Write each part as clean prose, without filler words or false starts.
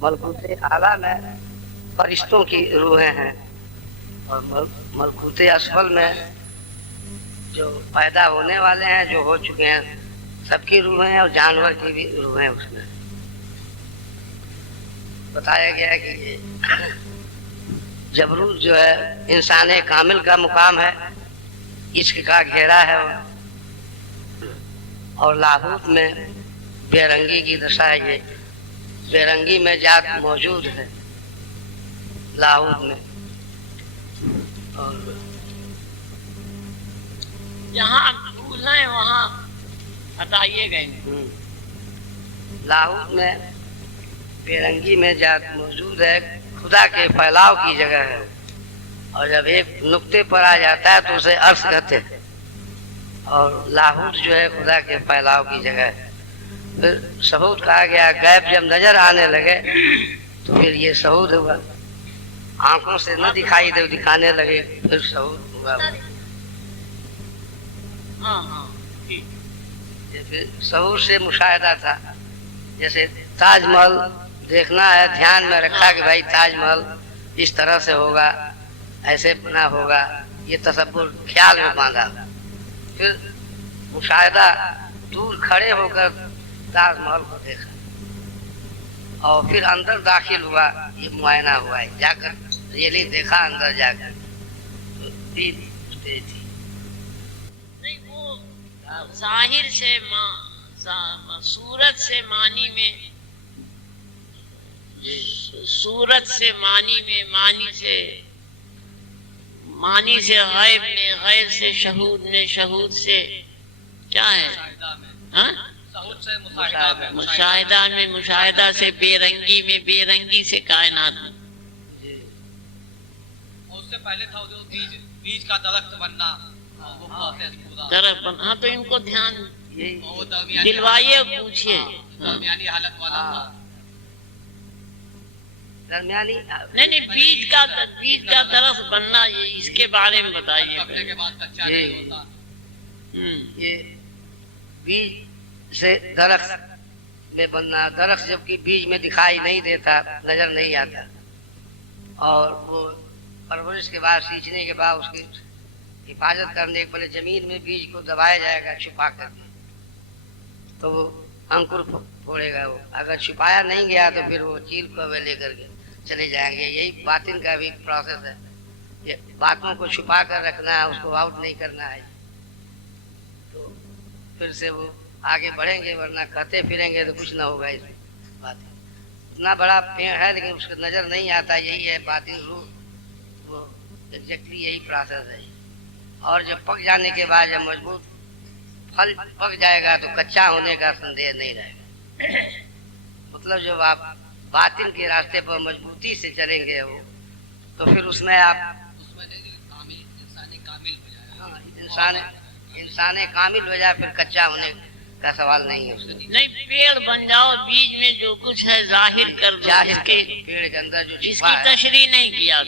ملکوت اعلیٰ میں فرشتوں کی روحیں ہیں، اور ملکوت اسفل میں جو پیدا ہونے والے ہیں، جو ہو چکے ہیں، سب کی روحیں ہیں، اور جانور کی بھی روحیں اس میں بتایا گیا ہے کہ یہ جبروت جو ہے انسان کامل کا مقام ہے، عشق کا گھیرا ہے، اور لاہوت میں بے رنگی کی دشا ہے، یہ بے رنگی میں ذات موجود ہے لاہوت میں۔ اور جہاں بھولنا ہے وہاں ہٹائیے گئے، لاہوت میں بے رنگی میں ذات موجود ہے، خدا کے پھیلاؤ کی جگہ ہے، اور جب ایک نقطے پر آ جاتا ہے تو اسے عرش کہتے ہیں، اور لاہوت جو ہے خدا کے پھیلاؤ کی جگہ ہے۔ پھر شہود کہا گیا، غیب جب نظر آنے لگے تو پھر یہ شہود ہوا، آنکھوں سے نہ دکھائی دے دکھانے لگے، پھر شہود ہوا۔ پھر شہود سے مشاہدہ تھا، جیسے تاج محل دیکھنا ہے، دھیان میں رکھا کہ بھائی تاج محل اس طرح سے ہوگا، ایسے بنا ہوگا، یہ تصور خیال میں باندھا۔ پھر مشاہدہ، دور کھڑے ہو کر تاج محل کو دیکھا، اور پھر اندر داخل ہوا، یہ معائنہ ہوا ہے، جا کر ریلی دیکھا اندر جا کر، دید تھی۔ نہیں وہ ظاہر سے صورت سے معنی میں، صورت سے معنی میں، معنی سے غیب میں، غیب سے شہود میں، شہود سے کیا ہے، مشاہدہ میں، مشاہدہ سے بے رنگی میں، بے رنگی سے کائنات میں۔ اس سے پہلے تھا جو بیج کا درخت بننا، درخت بننا، ہاں تو ان کو دھیان دلوائیے، پوچھئے درمیانی حالت والا تھا، درمیانی نہیں بیج کا درخت بننا، یہ اس کے بارے میں بتائیے۔ پکنے کے بعد کچا نہیں ہوتا، یہ بیج سے درخت میں بننا، درخت جبکہ بیج میں دکھائی نہیں دیتا، نظر نہیں آتا، اور وہ پرورش کے بعد، سینچنے کے بعد اس کی حفاظت کرنے کے بلے زمین میں بیج کو دبایا جائے گا چھپا کر، تو وہ انکر پھوڑے گا۔ وہ اگر چھپایا نہیں گیا تو پھر وہ چیل کو لے کر کے چلے جائیں گے۔ یہی باطن کا بھی پروسیس ہے، یہ باتوں کو چھپا کر رکھنا ہے، اس کو آؤٹ نہیں کرنا ہے، تو پھر سے وہ آگے بڑھیں گے، ورنہ کہتے پھریں گے تو کچھ نہ ہوگا۔ اس بات اتنا بڑا پیڑ ہے لیکن اس کو نظر نہیں آتا، یہی ہے باطن روح، وہ ایگزیکٹلی یہی پروسیس ہے۔ اور جب پک جانے کے بعد جب مضبوط پھل پک جائے گا تو کچا ہونے کا سندیہ نہیں رہے گا۔ مطلب جب آپ باطن کے راستے پر مضبوطی سے چلیں گے وہ، تو پھر اس میں آپ انسان کامل ہو جائے، پھر کچا ہونے کا سوال نہیں ہے اس میں۔ نہیں پیڑ بن جاؤ، بیج میں جو کچھ ہے ظاہر کر دو، ظاہر کے پیڑ کے اندر جو اس کی چھپا ہے، تشریح نہیں کیا،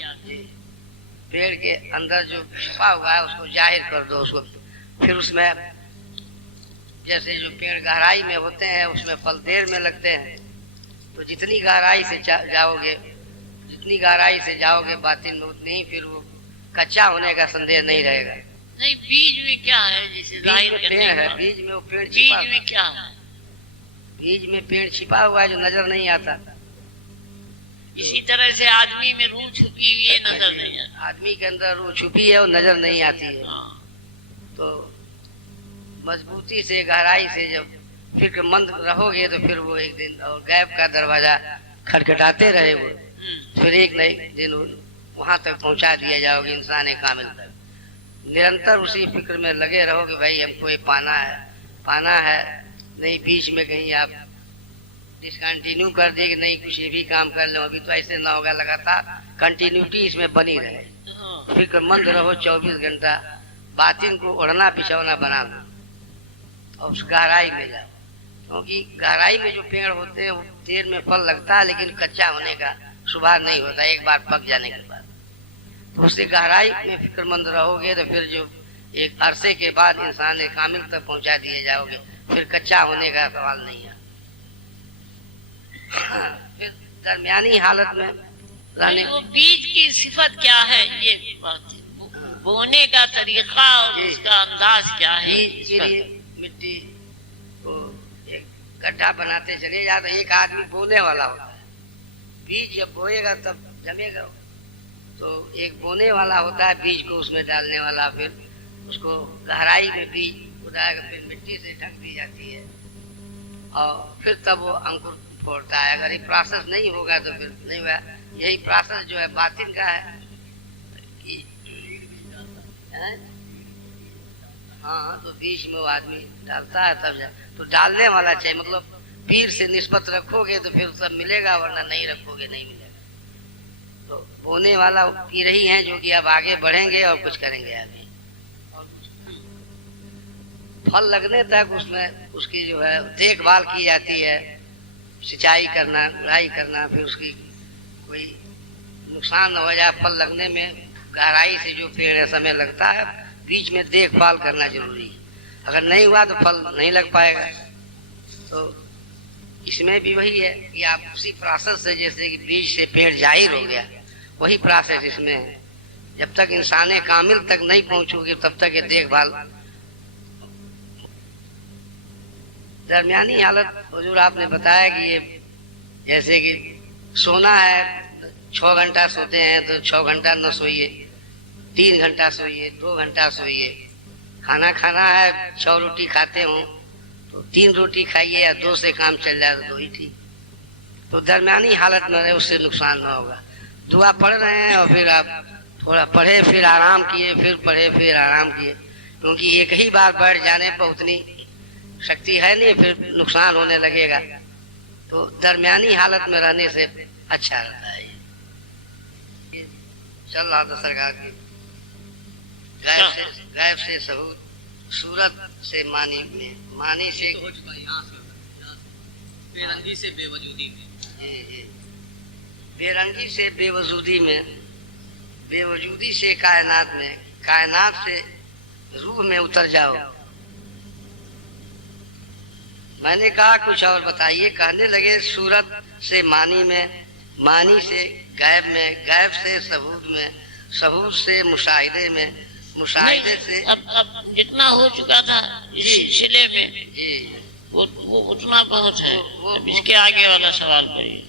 پیڑ کے اندر جو چھپا ہوا ہے اس کو ظاہر کر دو، اس کو پھر اس میں جیسے جو پیڑ گہرائی میں ہوتے ہیں اس میں پھل دیر میں لگتے ہیں، تو جتنی گہرائی سے جاؤ گے، جتنی گہرائی سے جاؤ گے باطن میں، اتنی ہی پھر وہ کچا ہونے کا سندیہ نہیں رہے گا۔ نہیں بیج میں کیا ہے جسے ظاہر کرنے پیڑ ہے، کا؟ بیج میں وہ پیڑ بیج چھپا میں کیا ہے؟ بیج میں پیڑ چھپا ہوا ہے جو نظر نہیں آتا۔ اسی طرح سے آدمی میں روح چھپی ہوئی ہے، نظر نہیں آتی۔ آدمی کے اندر روح چھپی ہے اور نظر نہیں آتی ہے، ہاں۔ تو مضبوطی سے گہرائی سے جب فکر مند رہو گے تو پھر وہ ایک دن، اور غیب کا دروازہ کھٹکھٹاتے رہے وہ، پھر ایک نئے دن وہاں تک پہنچا دیا جاؤ گے انسان کامل تک۔ نرنتر اسی فکر میں لگے رہو کہ بھائی ہم کو یہ پانا ہے، نہیں بیچ میں کہیں آپ ڈسکنٹینیو کر دے کہ نہیں کچھ بھی کام کر لیں، ابھی تو ایسے نہ ہوگا، لگاتار کنٹینیوٹی اس میں بنی رہے۔ فکر مند رہو 24 گھنٹہ، باطن کو اڑنا پچھونا بنانا، اور اس گہرائی میں جاؤ، کیونکہ گہرائی میں جو پیڑ ہوتے ہیں وہ دیر میں پھل لگتا ہے لیکن کچا ہونے کا شبہ نہیں ہوتا ایک بار پک جانے کے بعد۔ تو اس سے گہرائی میں فکر مند رہو گے تو پھر جو ایک عرصے کے بعد انسان کامل تک پہنچا دیے جاؤ گے، پھر کچا ہونے کا سوال نہیں ہے۔ پھر درمیانی حالت میں رہنے. وہ بیج کی صفت کیا ہے یہ بات ہے. بونے کا طریقہ اور اس کا انداز کیا ہے. بیج کے لیے مٹی کو ایک گڈھا بناتے چلے جاتے. ایک آدمی بونے والا ہوتا ہے. بیج جب بوئے گا تب جمے گا. تو ایک بونے والا ہوتا ہے بیج کو اس میں ڈالنے والا. پھر اس کو گہرائی میں بیج اڑائے گا. پھر مٹی سے ڈھک دی جاتی ہے اور پھر تب وہ انکر پھوڑتا ہے. اگر یہ پروسیس نہیں ہوگا تو پھر نہیں ہوگا. یہی پروسیس جو ہے باطن کا ہے. ہاں تو بیچ میں وہ آدمی ڈالتا ہے تب تو ڈالنے والا چاہیے. مطلب پیر سے نسبت رکھو گے تو پھر سب ملے گا, ورنہ نہیں رکھو گے نہیں ملے گا. تو بونے والا پیر ہی ہیں جو کہ اب آگے بڑھیں گے اور کچھ کریں گے آگے. پھل لگنے تک اس میں اس کی جو ہے دیکھ بھال کی جاتی ہے. سینچائی کرنا, گڑائی کرنا. پھر اس کی کوئی نقصان نہ ہو جائے. پھل لگنے میں گہرائی سے جو پیڑ ہے سمے لگتا ہے. بیچ میں دیکھ بھال کرنا ضروری ہے. اگر نہیں ہوا تو پھل نہیں لگ پائے گا. تو اس میں بھی وہی ہے کہ آپ اسی پروسیس سے, جیسے کہ بیج سے پیڑ ظاہر ہو گیا, وہی پروسیس اس میں ہے. جب تک انسان کامل تک نہیں پہنچو گے تب تک یہ دیکھ بھال. درمیانی حالت حضور آپ نے بتایا کہ یہ جیسے کہ سونا ہے, 6 گھنٹہ سوتے ہیں تو 6 گھنٹہ نہ سوئیے, 3 گھنٹہ سوئیے, 2 گھنٹہ سوئیے. کھانا کھانا ہے, 6 روٹی کھاتے ہوں تو 3 روٹی کھائیے, یا 2 سے کام چل جائے تو 2 ہی ٹھیک. تو درمیانی حالت میں رہے, اس سے نقصان نہ ہوگا. دعا پڑھ رہے ہیں اور پھر آپ تھوڑا پڑھے پھر آرام کیے, پھر پڑھے پھر آرام کیے. کیونکہ ایک ہی بار بیٹھ جانے پر اتنی شکتی ہے نہیں, پھر نقصان ہونے لگے گا. تو درمیانی حالت میں رہنے سے اچھا رہتا ہے. چل رہا تھا سرکار کی غیب سے ثبوت, صورت سے معنی میں, معنی سے بے رنگی سے بے وجودی میں. بے رنگی سے بے وجودی میں, بے وجودی سے کائنات میں, کائنات سے روح میں اتر جاؤ. میں نے کہا کچھ اور بتائیے. کہنے لگے صورت سے معنی میں, معنی سے غیب میں, غیب سے ثبوت میں, ثبوت سے مشاہدے میں, مشاہدے سے. اب جتنا ہو چکا تھا اس سلسلے میں وہ اتنا بہت ہے. اب اس کے آگے والا سوال کریے.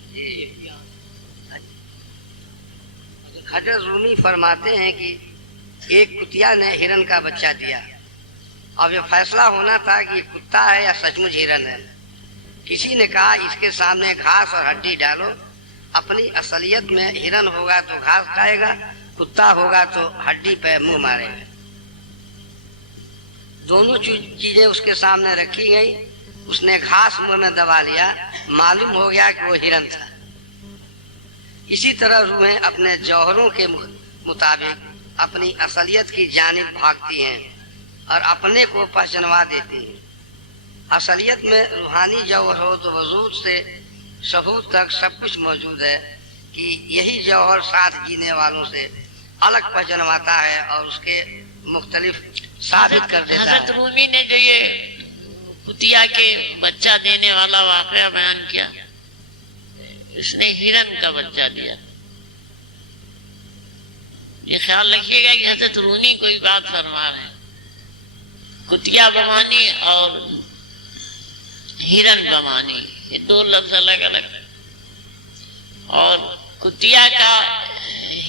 حضرت رومی فرماتے ہیں کہ ایک کتیا نے ہرن کا بچہ دیا. اب یہ فیصلہ ہونا تھا کہ یہ کتا ہے یا سچ مچ ہرن ہے. کسی نے کہا اس کے سامنے گھاس اور ہڈی ڈالو. اپنی اصلیت میں ہرن ہوگا تو گھاس کھائے گا, کتا ہوگا تو ہڈی پہ منہ مارے گا. دونوں چیزیں اس کے سامنے رکھی گئی. اس نے گھاس منہ میں دبا لیا, معلوم ہو گیا کہ وہ ہرن تھا. اسی طرح روحیں اپنے جوہروں کے مطابق اپنی اصلیت کی جانب بھاگتی ہیں اور اپنے کو پہچانوا دیتی ہیں. اصلیت میں روحانی جوہر ہو تو وجود سے شہود تک سب کچھ موجود ہے کہ یہی جوہر ساتھ جینے والوں سے الگ پہچانواتا ہے اور اس کے مختلف ثابت کر دیتا ہے. حضرت رومی نے جو یہ کتیا کے بچہ دینے والا واقعہ بیان کیا, اس نے ہرن کا بچہ دیا. یہ خیال رکھیے گا کہ حضرت رومی کوئی بات فرما رہے ہیں. کتیا بمانی اور ہرن بمانی, یہ 2 لفظ الگ الگ ہیں. اور کتیا کا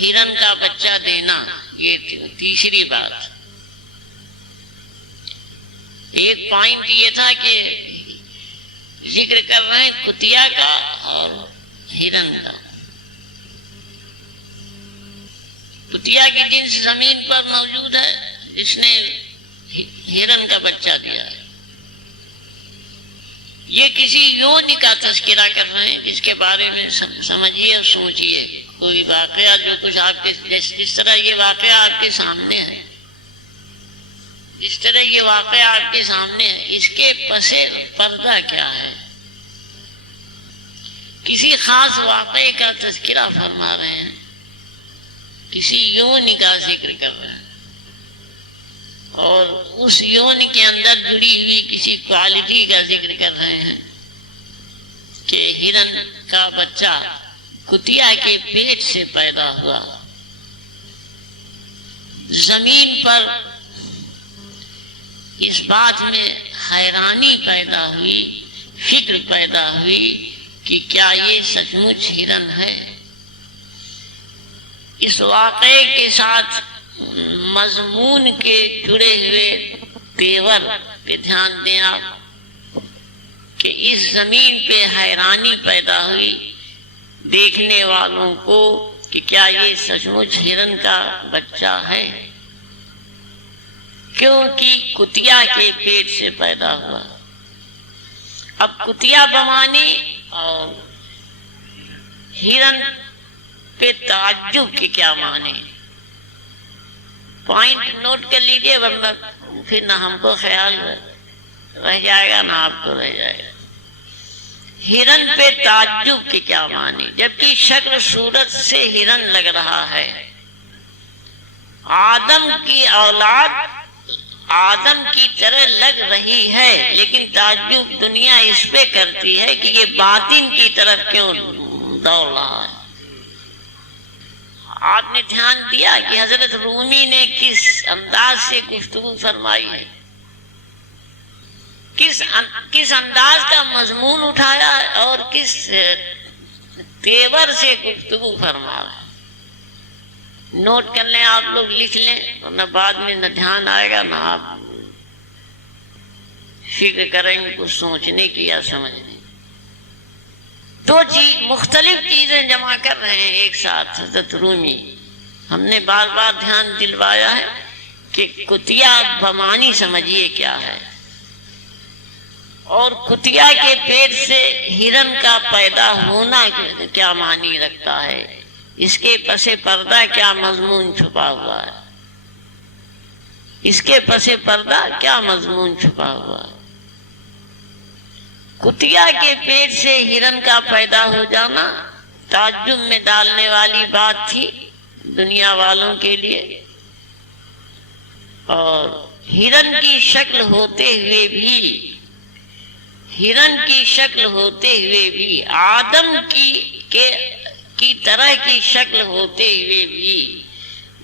ہرن کا بچہ دینا یہ تیسری بات. ایک پوائنٹ یہ تھا کہ ذکر کر رہے ہیں کتیا کا اور ہرن کا. کتیا کی جنس زمین پر موجود ہے, جس نے ہرن کا بچہ دیا ہے. یہ کسی یونی کا تذکرہ کر رہے ہیں جس کے بارے میں سمجھیے اور سوچیے. کوئی واقعہ جو کچھ آپ کے, جس طرح یہ واقعہ آپ کے سامنے ہے, جس طرح یہ واقعہ آپ کے سامنے ہے, اس کے پس پردہ کیا ہے. کسی خاص واقعے کا تذکرہ فرما رہے ہیں, کسی یونی کا ذکر کر رہے ہیں, اور اس یون کے اندر جڑی ہوئی کسی کوالٹی کا ذکر کر رہے ہیں کہ ہرن کا بچہ کتیا کے پیٹ سے پیدا ہوا. زمین پر اس بات میں حیرانی پیدا ہوئی، فکر پیدا ہوئی کہ کیا یہ سچ مچ ہرن ہے. اس واقعے کے ساتھ مضمون کے جڑے ہوئے تیور پہ دھیان دیں آپ کہ اس زمین پہ حیرانی پیدا ہوئی دیکھنے والوں کو کہ کیا یہ سچ مچ ہرن کا بچہ ہے، کیونکہ کتیا کے پیٹ سے پیدا ہوا. اب کتیا بمانی اور ہرن پہ تعجب کے کیا معنی، پوائنٹ نوٹ کر لیجئے ورنہ پھر نہ ہم کو خیال رہ جائے گا نہ آپ کو رہ جائے گا. ہرن پہ تعجب کے کیا معنی، جبکہ شکل صورت سے ہرن لگ رہا ہے. آدم کی اولاد آدم کی طرح لگ رہی ہے، لیکن تعجب دنیا اس پہ کرتی ہے کہ یہ باطن کی طرف کیوں دوڑ رہا ہے. آپ نے دھیان دیا کہ حضرت رومی نے کس انداز سے گفتگو فرمائی ہے، کس انداز کا مضمون اٹھایا ہے اور کس تیور سے گفتگو فرمایا ہے. نوٹ کر لیں آپ لوگ، لکھ لیں، ورنہ بعد میں نہ دھیان آئے گا نہ آپ فکر کریں گے کچھ سوچنے کی یا سمجھنے. دو مختلف چیزیں جمع کر رہے ہیں ایک ساتھ حضرت رومی. ہم نے بار بار دھیان دلوایا ہے کہ کتیا بمانی سمجھیے کیا ہے، اور کتیا کے پیٹ سے ہرن کا پیدا ہونا کیا معنی رکھتا ہے، اس کے پس پردہ کیا مضمون چھپا ہوا ہے، اس کے پس پردہ کیا مضمون چھپا ہوا ہے. کتیا کے پیٹ سے ہرن کا پیدا ہو جانا تعجب میں ڈالنے والی بات تھی دنیا والوں کے لیے، اور ہرن کی شکل ہوتے ہوئے بھی آدم کی طرح کی شکل ہوتے ہوئے بھی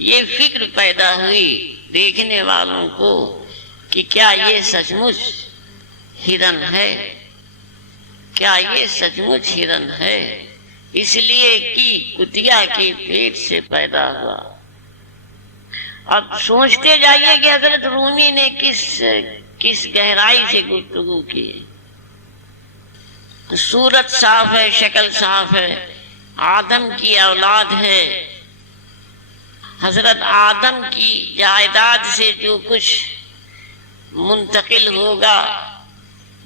یہ فکر پیدا ہوئی دیکھنے والوں کو کہ کیا یہ سچ مچ ہرن ہے، کیا یہ سچ مچ ہرن ہے، اس لیے کہ کتیا کے پیٹ سے پیدا ہوا. اب سوچتے جائیے کہ حضرت رومی نے کس گہرائی سے گفتگو کی. صورت صاف ہے، شکل صاف ہے، آدم کی اولاد ہے. حضرت آدم کی جائیداد سے جو کچھ منتقل ہوگا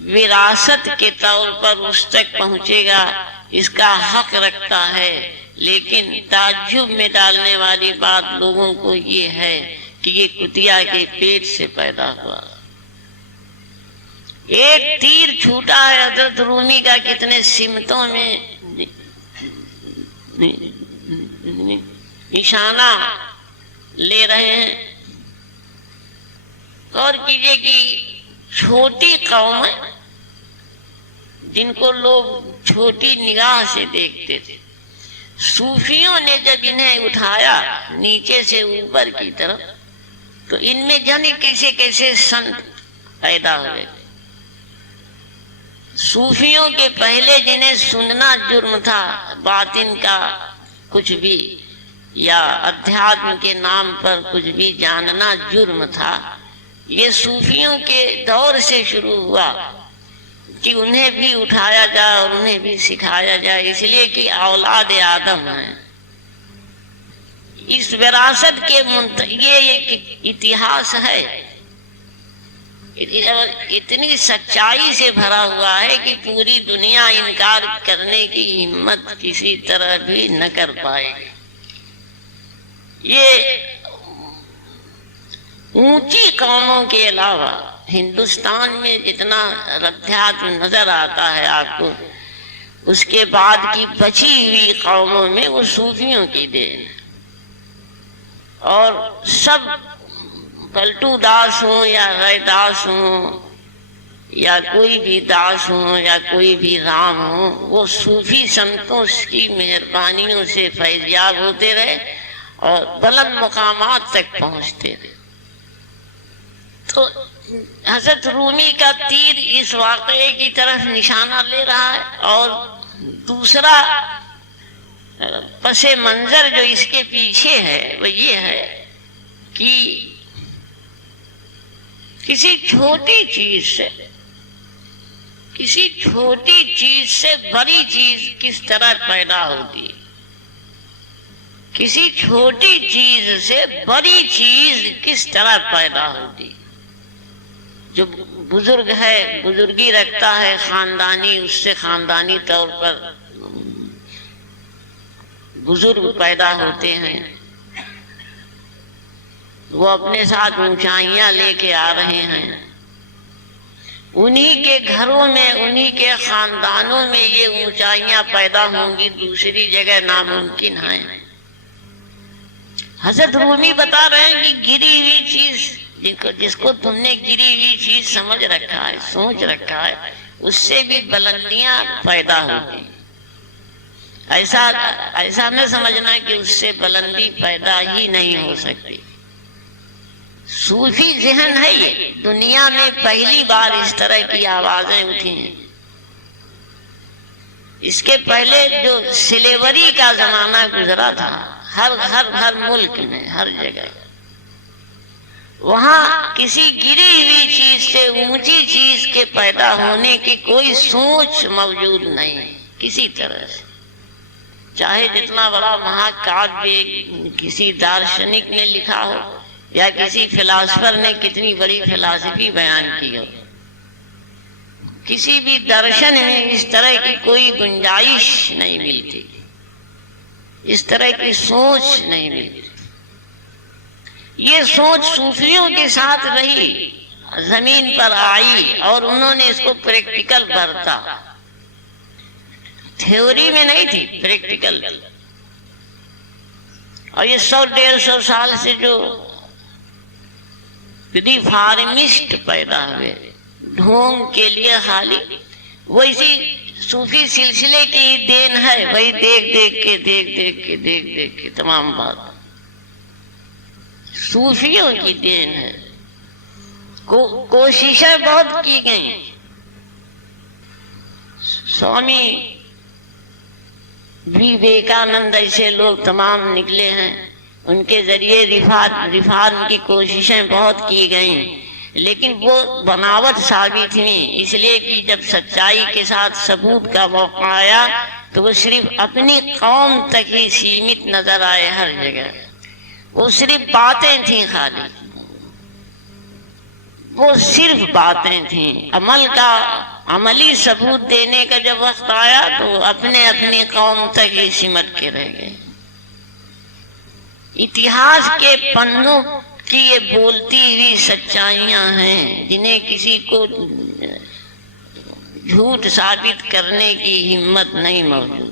وراثت کے طور پر اس تک پہنچے گا، اس کا حق رکھتا ہے. لیکن تعجب میں ڈالنے والی بات لوگوں کو یہ ہے کہ یہ کتیا کے پیٹ سے پیدا ہوا. ایک تیر چھوٹا ہے حضرت رومی کا کتنے سمتوں میں نشانہ لے رہے ہیں. غور کیجئے کہ چھوٹی قوم جن کو لوگ چھوٹی نگاہ سے دیکھتے تھے، صوفیوں نے جب انہیں اٹھایا نیچے سے اوپر کی طرف تو ان میں جانے کیسے کیسے سنت پیدا ہوئے. صوفیوں کے پہلے جنہیں سننا جرم تھا، باطن کا کچھ بھی یا ادھیاتم کے نام پر کچھ بھی جاننا جرم تھا، یہ صوفیوں کے دور سے شروع ہوا کہ انہیں بھی اٹھایا جائے اور انہیں بھی سکھایا جائے، اس لیے کہ اولاد آدم ہیں. اس وراثت کے یہ ایک اتہاس ہے، اتنی سچائی سے بھرا ہوا ہے کہ پوری دنیا انکار کرنے کی ہمت کسی طرح بھی نہ کر پائے گی. یہ اونچی قوموں کے علاوہ ہندوستان میں جتنا ردھیاتم نظر آتا ہے آپ کو، اس کے بعد کی بچی ہوئی قوموں میں وہ صوفیوں کی دین ہے. اور سب پلٹو داس ہوں یا رے داس ہوں یا کوئی بھی داس ہو یا کوئی بھی رام ہو، وہ صوفی سنتوں کی مہربانیوں سے فیضیاب ہوتے رہے اور بلند مقامات تک پہنچتے رہے۔ تو حضرت رومی کا تیر اس واقعے کی طرف نشانہ لے رہا ہے، اور دوسرا پس منظر جو اس کے پیچھے ہے وہ یہ ہے کہ کسی چھوٹی چیز سے بڑی چیز کس طرح پیدا ہوتی ہے، کسی چھوٹی چیز سے بڑی چیز کس طرح پیدا ہوتی ہے۔ جو بزرگ ہے، بزرگی رکھتا ہے خاندانی، اس سے خاندانی طور پر بزرگ پیدا ہوتے ہیں، وہ اپنے ساتھ اونچائیاں لے کے آ رہے ہیں، انہی کے گھروں میں، انہی کے خاندانوں میں یہ اونچائیاں پیدا ہوں گی، دوسری جگہ ناممکن ہیں۔ حضرت رومی بتا رہے ہیں کہ گری ہوئی چیز، جس کو تم نے گری ہوئی چیز سمجھ رکھا ہے، سوچ رکھا ہے، اس سے بھی بلندیاں پیدا ہوتی۔ ایسا نہ سمجھنا کہ اس سے بلندی پیدا ہی نہیں ہو سکتی۔ صوفی ذہن ہے یہ، دنیا میں پہلی بار اس طرح کی آوازیں اٹھی ہیں۔ اس کے پہلے جو سلیوری کا زمانہ گزرا تھا، ہر ملک میں، ہر جگہ، وہاں کسی گری ہوئی چیز سے اونچی چیز کے پیدا ہونے کی کوئی سوچ موجود نہیں ہے کسی طرح سے، چاہے جتنا بڑا مہاکاویہ کسی دارشنک نے لکھا ہو یا کسی فلاسفر نے کتنی بڑی فلسفی بیان کی ہو، کسی بھی درشن میں اس طرح کی کوئی گنجائش نہیں ملتی، اس طرح کی سوچ نہیں ملتی۔ یہ سوچ صوفیوں کے ساتھ رہی، زمین پر آئی اور انہوں نے اس کو پریکٹیکل برتا، تھیوری میں نہیں تھی، پریکٹیکل۔ اور یہ 100-150 سال سے جو ریفارمسٹ پیدا ہوئے ڈھونگ کے لیے خالی، وہ اسی صوفی سلسلے کی ہی دین ہے، وہی دیکھ کے تمام بات صوفیوں کی دین ہے۔ کوششیں بہت کی گئیں، سوامی وویکانند ایسے لوگ تمام نکلے ہیں، ان کے ذریعے ریفارم کی کوششیں بہت کی گئیں، لیکن وہ بناوٹ ثابت ہوئی، اس لیے کہ جب سچائی کے ساتھ ثبوت کا موقع آیا تو وہ صرف اپنی قوم تک ہی سیمت نظر آئے ہر جگہ۔ وہ صرف باتیں تھیں، خالی وہ صرف باتیں تھیں، عمل کا عملی ثبوت دینے کا جب وقت آیا تو اپنی قوم تک ہی سمٹ کے رہ گئے۔ اتہاس کے پنوں کی یہ بولتی ہوئی سچائیاں ہیں جنہیں کسی کو جھوٹ ثابت کرنے کی ہمت نہیں موجود۔